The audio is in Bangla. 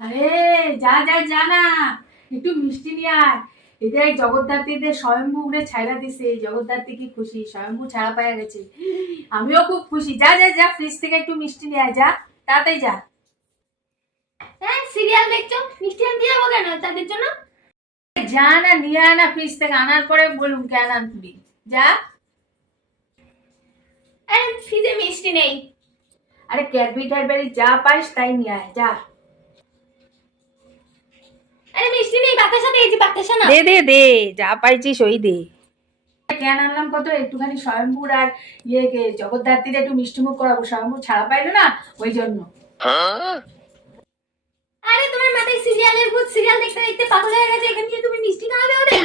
আরে যা যা যা না, একটু মিষ্টি নিয়ে আয়। এদের জগদ্ধাত্রীদের স্বয়ম্ভু উড়ে ছাইড়া দিছে, জগদ্ধাত্রী কি খুশি, স্বয়ম্ভু ছাড়া পাওয়া গেছে। আমিও খুব খুশি। যা যা যা, ফ্রিজ থেকে একটু মিষ্টি নিয়ে আয়, যা তাড়াতাড়ি যা। হ্যাঁ, সিরিয়াল দেখছো, মিষ্টি আনতে যাবো কেন তাদের জন্য? যা না, নিয়ে আয় না, ফ্রিজ থেকে আনার পরে বলুন কেন আনবি, যা। আরে ফ্রিজে মিষ্টি নেই। আরে ক্যাডবেরি ট্যাডবেরি যা পাইস তাই নিয়ে আয়, যা। আরে মিষ্টি নেই, বাতাসা দিয়েছি, বাতাসা না। দে দে দে, যা পাইছিস ওই দে। কেন আনলাম কত, একটুখানি স্বয়ম্ভুর আর ইয়েকে জগদ্ধাত্রীর একটু মিষ্টিমুখ করাবো, স্বয়ম্ভু ছাড়া পাইলো না ওই জন্য। আরে তোমার মাথায় সিরিয়ালের ভূত, সিরিয়াল দেখতে দেখতে পাগল হয়ে গেছে, এখান থেকে তুমি মিষ্টি খাওয়াবে ওদের?